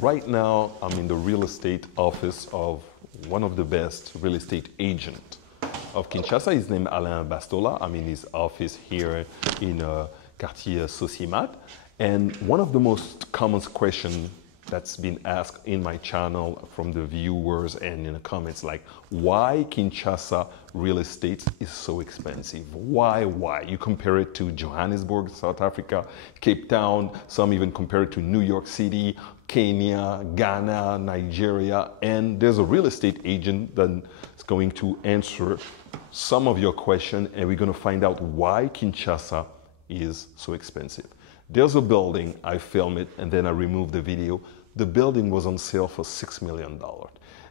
right now I'm in the real estate office of one of the best real estate agents of Kinshasa. His name is Alain Bastola. I'm in his office here in Quartier Socimat. And one of the most common questions that's been asked in my channel from the viewers and in the comments, like, why Kinshasa real estate is so expensive? Why? You compare it to Johannesburg, South Africa, Cape Town, some even compare it to New York City, Kenya, Ghana, Nigeria, and there's a real estate agent that's going to answer some of your questions, and we're going to find out why Kinshasa is so expensive. There's a building, I filmed it, and then I removed the video. The building was on sale for $6 million.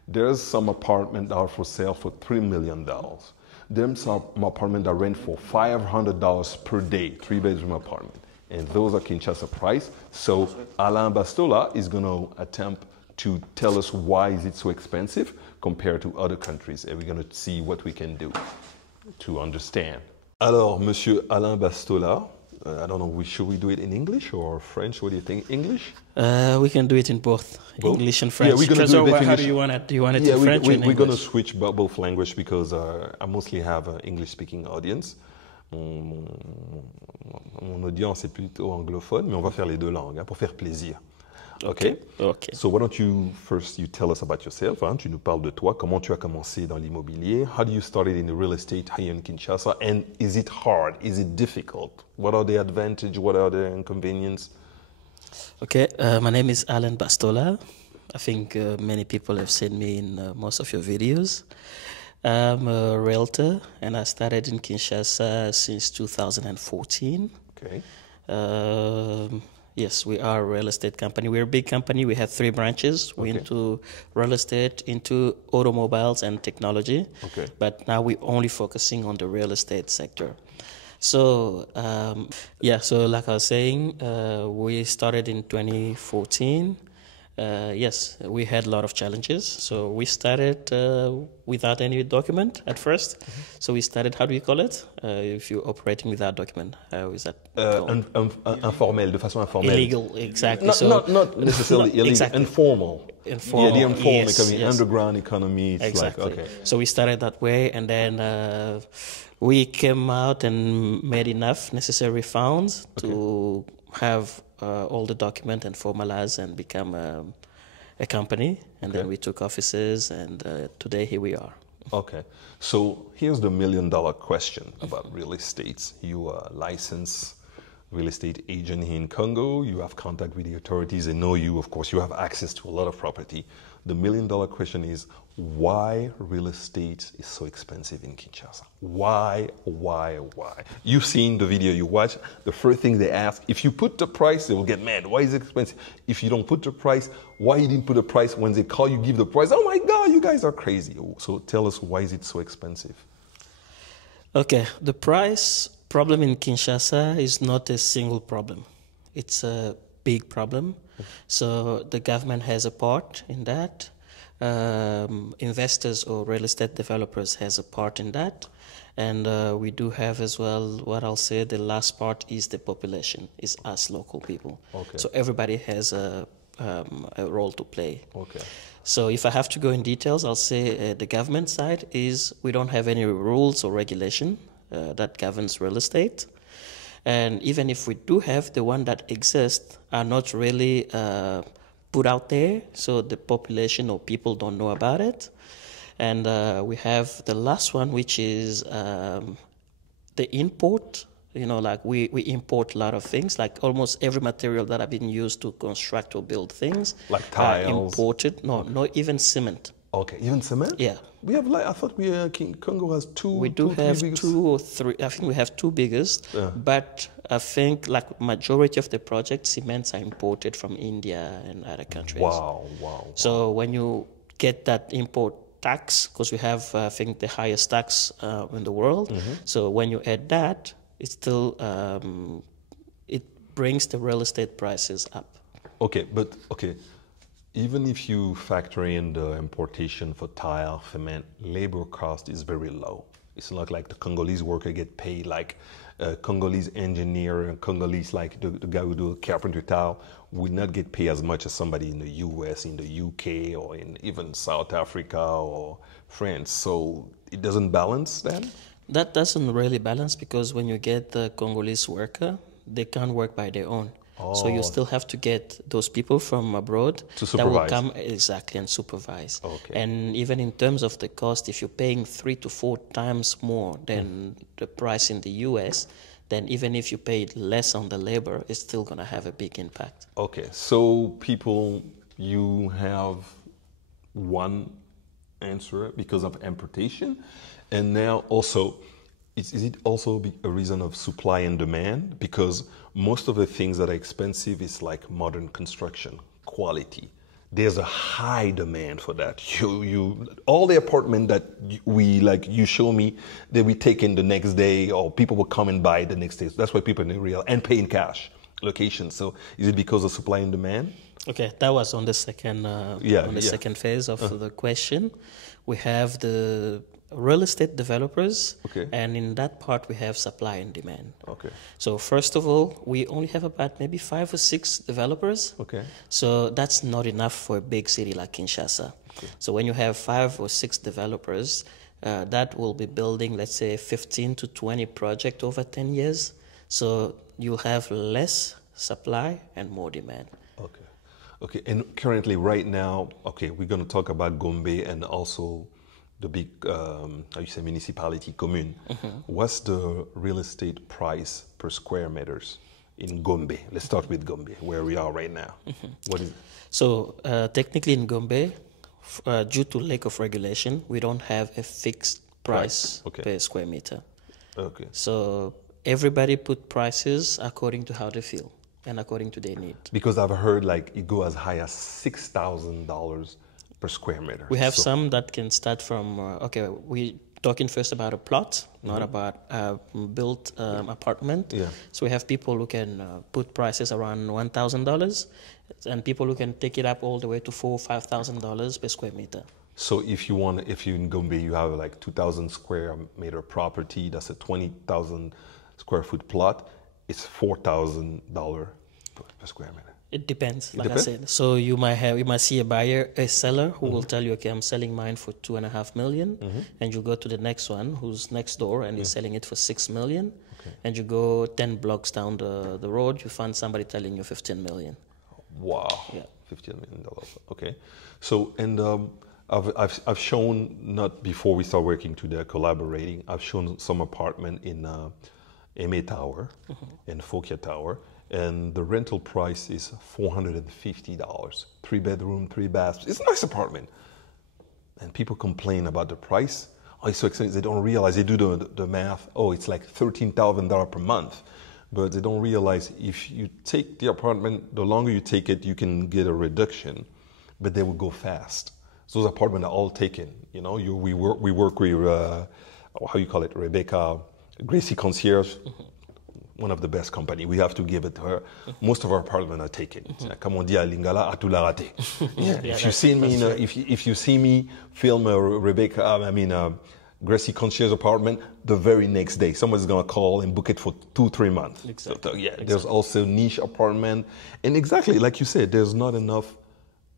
There's some apartment that are for sale for $3 million. There's some apartment that rent for $500 per day, 3-bedroom apartment. And those are Kinshasa price. So Alain Bastola is going to attempt to tell us why is it so expensive compared to other countries. And we're going to see what we can do to understand. Alors, Monsieur Alain Bastola, I don't know, should we do it in English or French? What do you think? English? We can do it in both English and French. Yeah, we're going to do it in How do you want it? Do you want it in French or in English? We're going to switch both language because I mostly have an English-speaking audience. Mon audience est plutôt anglophone, mais on va faire les deux langues pour faire plaisir. Okay. So why don't you first tell us about yourself? Hein? Tu nous parles de toi. Comment tu as commencé dans l'immobilier? How do you started in the real estate here in Kinshasa? And is it hard? Is it difficult? What are the advantages? What are the inconveniences? Okay. My name is Alain Bastola. I think many people have seen me in most of your videos. I'm a realtor, and I started in Kinshasa since 2014. Okay. Yes, we are a real estate company. We're a big company. We have 3 branches. We're into real estate, into automobiles and technology. Okay. But now we're only focusing on the real estate sector. So, so like I was saying, we started in 2014. Yes, we had a lot of challenges. So we started without any document at first. So we started, how do you call it? If you're operating without document, how is that called? Informel, de façon informelle. Illegal, exactly. Not necessarily illegal, exactly. Informal. Informal. Yeah, the informal yes. underground economy. It's exactly. Like, okay. So we started that way, and then we came out and made enough necessary funds to have all the document and formalize and become a company. And then we took offices, and today here we are. Okay. So here's the $1 million question about real estate. You are a licensed real estate agent here in Congo. You have contact with the authorities. They know you. Of course, you have access to a lot of property. The $1 million question is, why real estate is so expensive in Kinshasa? Why? You've seen the video you watch. The first thing they ask, if you put the price, they will get mad. Why is it expensive? If you don't put the price, why you didn't put the price? When they call you, give the price. Oh my God, you guys are crazy. So tell us, why is it so expensive? Okay, the price problem in Kinshasa is not a single problem. It's a big problem. So the government has a part in that. Investors or real estate developers has a part in that. And we do have as well, what I'll say, the last part is the population, is us local people. Okay. So everybody has a role to play. Okay. So if I have to go in details, I'll say the government side is we don't have any rules or regulation that governs real estate. And even if we do have, the one that exists are not really put out there, so the population or people don't know about it. And we have the last one, which is the import. You know, like we import a lot of things, like almost every material that have been used to construct or build things. Like tiles? Imported. No, not even cement. Okay, even cement? Yeah. We have, like, I thought Congo has two. We do have 2 or 3. I think we have 2 biggest. Yeah. But I think like majority of the projects, cements are imported from India and other countries. Wow. So when you get that import tax, because we have, I think, the highest tax in the world. So when you add that, it still it brings the real estate prices up. Okay. Even if you factor in the importation for tile, cement, labor cost is very low. It's not like the Congolese worker get paid like a Congolese engineer, a Congolese like the guy who do carpenter tile will not get paid as much as somebody in the US, in the UK, or in even South Africa or France. So it doesn't balance then? That doesn't really balance because when you get the Congolese worker, they can't work by their own. So you still have to get those people from abroad to that will supervise. come exactly and supervise. Okay. And even in terms of the cost, if you're paying 3 to 4 times more than the price in the US, then even if you paid less on the labor, it's still going to have a big impact. Okay, so people, you have one answer because of importation, and now also, is it also a reason of supply and demand? Because most of the things that are expensive is like modern construction, quality. There's a high demand for that. All the apartment that you show me, they will take in the next day, or people will come and buy the next day. So that's why people are real and pay in cash location. So is it because of supply and demand? Okay, that was on the second second phase of the question. We have the real estate developers, and in that part we have supply and demand. Okay. So first of all, we only have about maybe 5 or 6 developers. Okay. So that's not enough for a big city like Kinshasa. Okay. So when you have 5 or 6 developers, that will be building, let's say, 15 to 20 projects over 10 years. So you have less supply and more demand. Okay. Okay. And currently, right now, we're going to talk about Gombe and also the big, municipality, commune. What's the real estate price per square meters in Gombe? Let's start with Gombe, where we are right now. What is it? So technically in Gombe, due to lack of regulation, we don't have a fixed price per square meter. Okay. So everybody put prices according to how they feel and according to their need. Because I've heard like it go as high as $6,000 per square meter. We have some that can start from, we're talking first about a plot, not about a built apartment. Yeah. So we have people who can put prices around $1,000 and people who can take it up all the way to $4,000 or $5,000 per square meter. So if you in Gombe, you have like 2,000 square meter property, that's a 20,000 square foot plot, it's $4,000 per square meter. It depends, I said. So you might see a seller who will tell you, okay, I'm selling mine for $2.5 million, and you go to the next one who's next door and he's selling it for $6 million, and you go 10 blocks down the road, you find somebody telling you $15 million. Wow. Yeah. $15 million. Okay. So and I've shown, not before we start working today, collaborating. I've shown some apartment in Aimé Tower and Fokia Tower. And the rental price is $450. 3 bedroom, 3 baths. It's a nice apartment. And people complain about the price. Oh, it's so expensive. They don't realize, they do the math. Oh, it's like $13,000 per month. But they don't realize if you take the apartment, the longer you take it, you can get a reduction. But they will go fast. So those apartments are all taken. You know, we work with, how you call it, Rebecca, Gracie Concierge. One of the best company. We have to give it to her. Most of our apartments are taken. Comme on dit à Lingala, à tout la raté. If you see me, if you see me film Gracie Concierge apartment, the very next day, someone's gonna call and book it for 2-3 months. Exactly. So, there's also niche apartment, and exactly like you said, there's not enough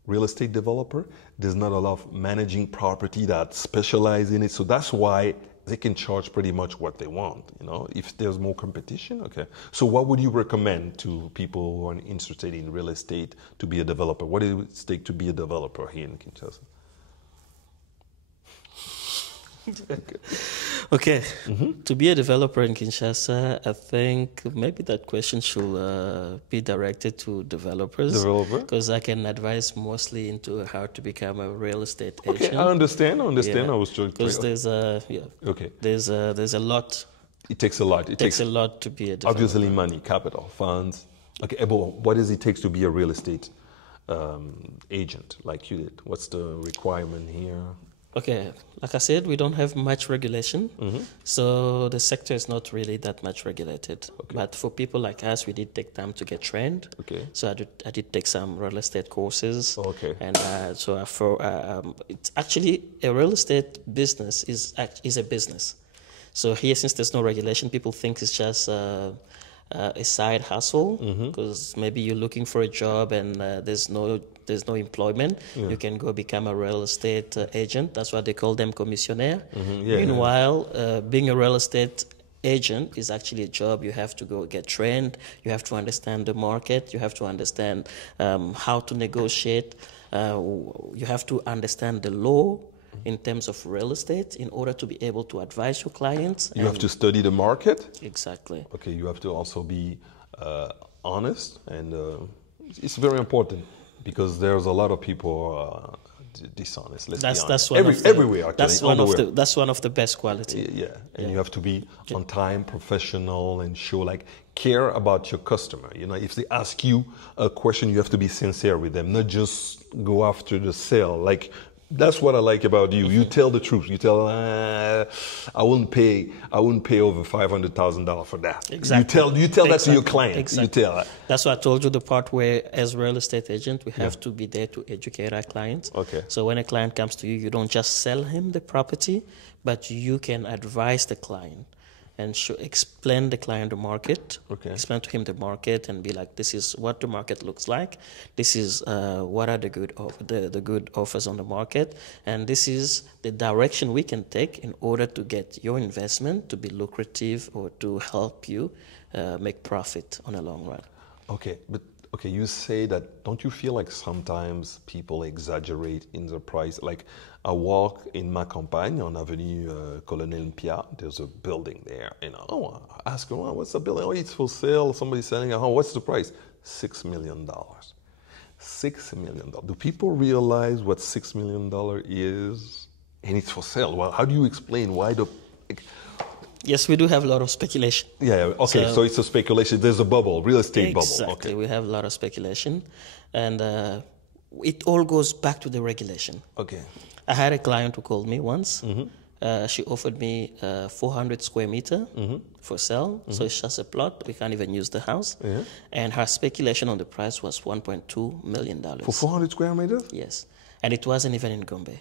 real estate developer. There's not a lot of managing property that specialize in it. So that's why they can charge pretty much what they want, you know, if there's more competition. Okay. So what would you recommend to people who are interested in real estate to be a developer? What does it take to be a developer here in Kinshasa? Okay. To be a developer in Kinshasa, I think maybe that question should be directed to developers. Because I can advise mostly into how to become a real estate agent. Okay, I understand. Yeah. I was trying to. Because there's a lot. It takes a lot. It takes a lot to be a developer. Obviously, money, capital, funds. Okay, but what does it take to be a real estate agent like you did? What's the requirement here? Okay, like I said, we don't have much regulation, so the sector is not really that much regulated. Okay. But for people like us, we did take time to get trained. Okay. So I did take some real estate courses. Okay. And it's actually a real estate business is a business. So here, since there's no regulation, people think it's just a side hustle, because maybe you're looking for a job and there's no employment. You can go become a real estate agent. That's why they call them commissionaire. Meanwhile, being a real estate agent is actually a job. You have to go get trained. You have to understand the market. You have to understand how to negotiate. You have to understand the law in terms of real estate in order to be able to advise your clients. You have to study the market. Exactly. Okay, you have to also be honest, and it's very important because there's a lot of people dishonest. Let's be honest. Everywhere. Actually, that's one of the best qualities. And you have to be on time, professional, and show like care about your customer. You know, if they ask you a question, you have to be sincere with them, not just go after the sale. Like, that's what I like about you. You tell the truth. You tell, I wouldn't pay over $500,000 for that. Exactly. You tell that to your client. Exactly. You tell that. That's why I told you the part where, as real estate agent, we have to be there to educate our clients. Okay. So when a client comes to you, you don't just sell him the property, but you can advise the client and explain the client the market, explain to him the market, and be like, this is what the market looks like. This is what are the good offers on the market, and this is the direction we can take in order to get your investment to be lucrative or to help you make profit on a long run. Okay, but you say that. Don't you feel like sometimes people exaggerate in the price? Like, I walk in ma campagne on Avenue Colonel Pia. There's a building there, and I ask her, what's the building? Oh, it's for sale. Somebody's selling it. Oh, what's the price? $6 million. $6 million. Do people realize what $6 million is? And it's for sale. Well, how do you explain why the... Yes, we do have a lot of speculation. Okay, so it's a speculation. There's a bubble, real estate bubble. Exactly, we have a lot of speculation. And it all goes back to the regulation. Okay. I had a client who called me once. She offered me 400 square meter for sale. So it's just a plot. We can't even use the house. And her speculation on the price was $1.2 million. For 400 square meters? Yes. And it wasn't even in Gombe.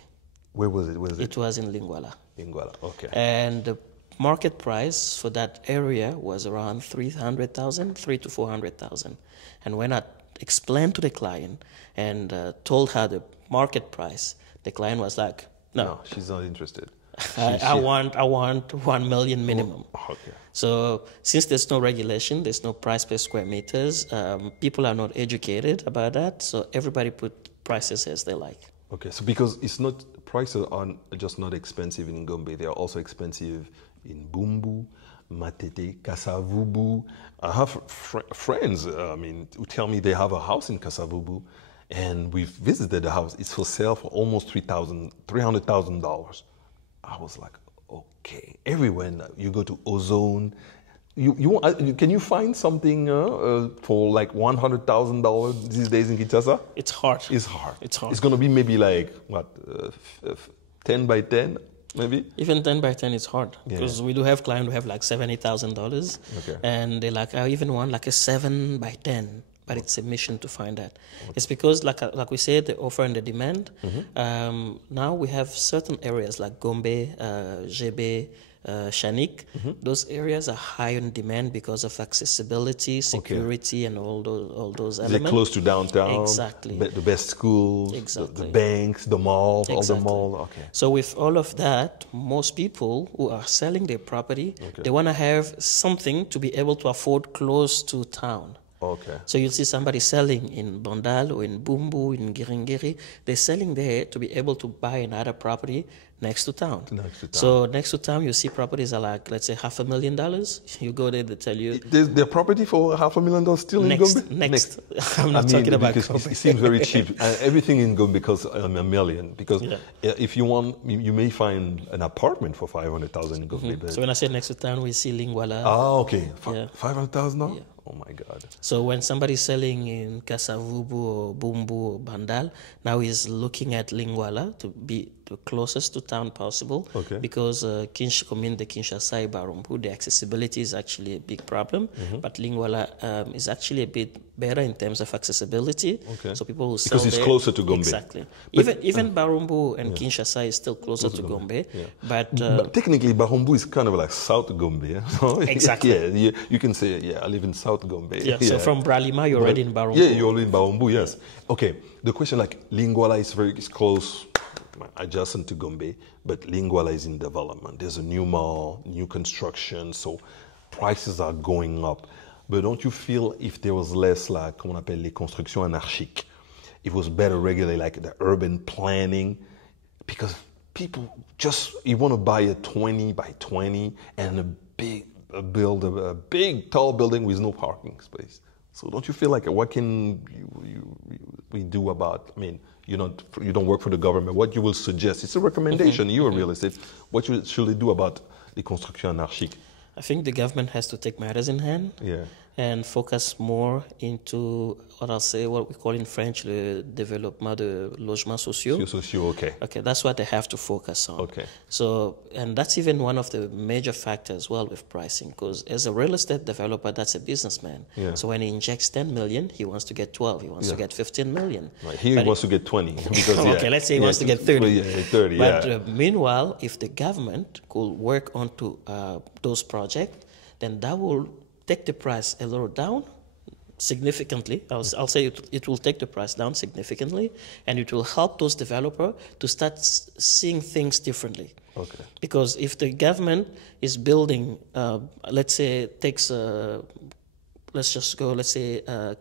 Where was it? It was in Lingwala. Lingwala, okay. And the market price for that area was around $300,000 to $400,000. And when I explained to the client and told her the market price, the client was like, no, she's not interested. I want 1 million minimum. Okay. So since there's no regulation, there's no price per square meters, people are not educated about that. So everybody put prices as they like. Okay, so because prices are just not expensive in Gombe, they are also expensive in Bumbu, Matete, Kasavubu. I have friends, who tell me they have a house in Kasavubu, and we've visited the house. It's for sale for almost $300,000. I was like, okay. Everywhere you go to Ozone, can you find something for like $100,000 these days in Kinshasa? It's hard. It's hard. It's hard. It's going to be maybe like, 10 by 10? Maybe? Even 10 by 10 is hard because we do have clients who have like $70,000 and they like, I even want like a 7 by 10, but it's a mission to find that. It's because like we said, the offer and the demand. Now we have certain areas like Gombe, Jebe, Shanik. Those areas are high in demand because of accessibility, security, and all those elements. They're close to downtown. Exactly. The best schools, the banks, the mall, all the mall. Okay. So with all of that, most people who are selling their property, they want to have something to be able to afford close to town. Okay. So you'll see somebody selling in Bandal or in Bumbu, in Giringiri. They're selling there to be able to buy another property next to town. So next to town, you see properties are like, let's say, $500,000. You go there, they tell you... Their property for $500,000 still in Gombe? Next. I'm not talking about Gombe. It seems very cheap. Everything in Gombe because $1 million. Because if you want, you may find an apartment for $500,000 in Gombe. So when I say next to town, we see Lingwala. Okay. $500,000? Yeah. Oh my God. So when somebody's selling in Kasavubu or Bumbu or Bandal, now he's looking at Lingwala to be the closest to town possible. Because the Kinshasa, Barumbu, the accessibility is actually a big problem. But Lingwala is actually a bit better in terms of accessibility. Okay. So people who sell Because it's there, closer to Gombe. Exactly. But, Even Barumbu and Kinshasa is still closer to Gombe. Yeah. But technically, Bahombu is kind of like South Gombe. Yeah? So, Exactly. Yeah, you can say, I live in South Gombe. yeah, so from Bralima, you're already in Barumbu. Yeah, you're already in Bahombu, yes. Okay, the question like Lingwala is close, adjacent to Gombe, but Lingwala is in development. There's a new mall, new construction, so prices are going up. But don't you feel if there was less, like, comment on appelle les constructions anarchiques, it was better regulate like the urban planning? Because people you want to buy a 20 by 20 and a big tall building with no parking space. So don't you feel like what can we do about, I mean, you don't work for the government, what you will suggest? It's a recommendation, you're a real estate. What should they do about the construction anarchique? I think the government has to take matters in hand and focus more into what we call in French le développement de logements sociaux. Okay. Okay, that's what they have to focus on. Okay. So, and that's even one of the major factors as well with pricing, because as a real estate developer, that's a businessman. Yeah. So when he injects 10 million, he wants to get 12, he wants to get 15 million. Right. He wants to get 20. Because, okay, let's say he wants to get 30. Yeah, 30, but meanwhile, if the government could work onto those projects, then that will take the price a little down significantly. I'll say it will take the price down significantly, and it will help those developers to start seeing things differently. Okay. Because if the government is building, let's say,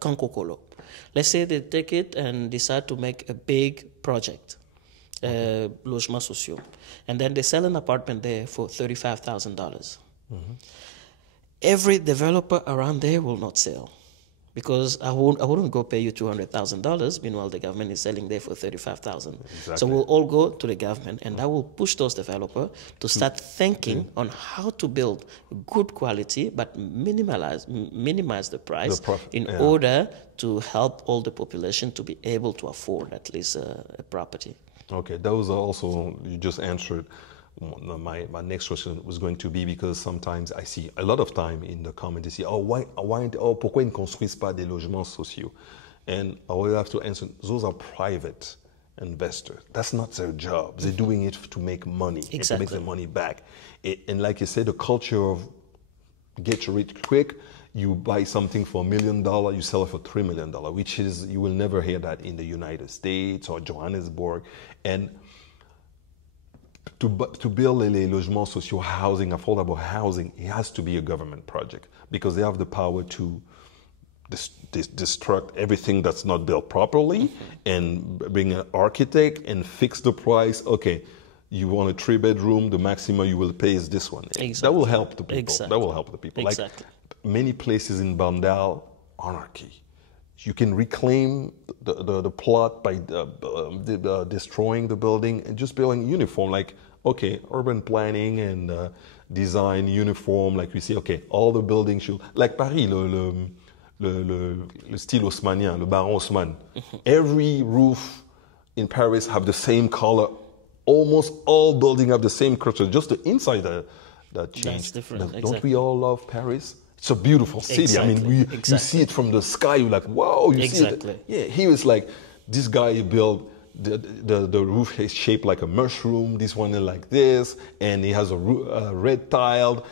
Kankokolo. Let's say they take it and decide to make a big project, logements sociaux, and then they sell an apartment there for $35,000. Mm-hmm. Every developer around there will not sell, because I wouldn't go pay you $200,000. Meanwhile, the government is selling there for $35,000. Exactly. So we'll all go to the government, and that will push those developers to start thinking on how to build good quality, but minimize the price in order to help all the population to be able to afford at least a property. Okay, that was also, you just answered. My next question was going to be, because sometimes I see a lot of time in the comments, they say, pourquoi ils ne construisent pas des logements sociaux? And I will have to answer, those are private investors. That's not their job. They're doing it to make money, and to make the money back. And like you said, the culture of get rich quick, you buy something for $1 million, you sell it for $3 million, which is, you will never hear that in the United States or Johannesburg. And to build a logements sociaux housing, affordable housing, it has to be a government project, because they have the power to destruct everything that's not built properly and bring an architect and fix the price. Okay, you want a 3-bedroom, the maximum you will pay is this one. Exactly. That will help the people. Exactly. That will help the people. Exactly. Like many places in Bandal, anarchy. You can reclaim the plot by destroying the building and just building uniform, like, okay, urban planning and design uniform, like we see, okay, all the buildings should, like Paris, le style haussmanien, le Baron Haussmann. Every roof in Paris have the same color. Almost all buildings have the same culture, just the inside that changed. That's different. Now, don't we all love Paris? It's a beautiful city. Exactly. I mean, you see it from the sky, you're like, wow, you see it. Yeah, here it's like, this guy built, the roof is shaped like a mushroom, this one is like this, and it has a red tile,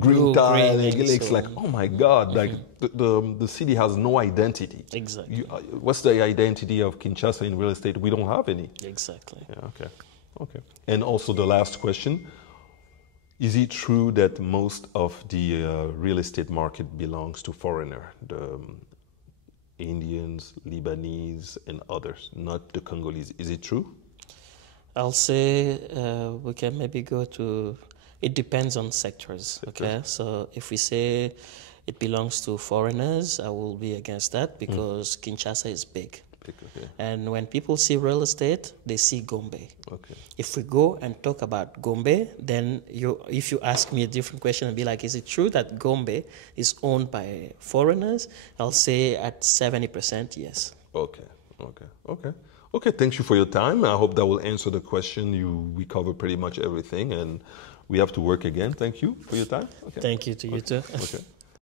green tile, and it's like, oh my God, like the city has no identity. Exactly. What's the identity of Kinshasa in real estate? We don't have any. Exactly. Yeah, okay. And also the last question, is it true that most of the real estate market belongs to foreigner, the Indians, Lebanese, and others, not the Congolese? Is it true? I'll say we can maybe go to, it depends on sectors, okay? So if we say it belongs to foreigners, I will be against that, because Kinshasa is big. Okay. And when people see real estate, they see Gombe. Okay. If we go and talk about Gombe, then if you ask me a different question and be like, is it true that Gombe is owned by foreigners? I'll say at 70%, yes. Okay. Thank you for your time. I hope that will answer the question. We covered pretty much everything, and we have to work again. Thank you for your time. Okay. Thank you to you too. Okay.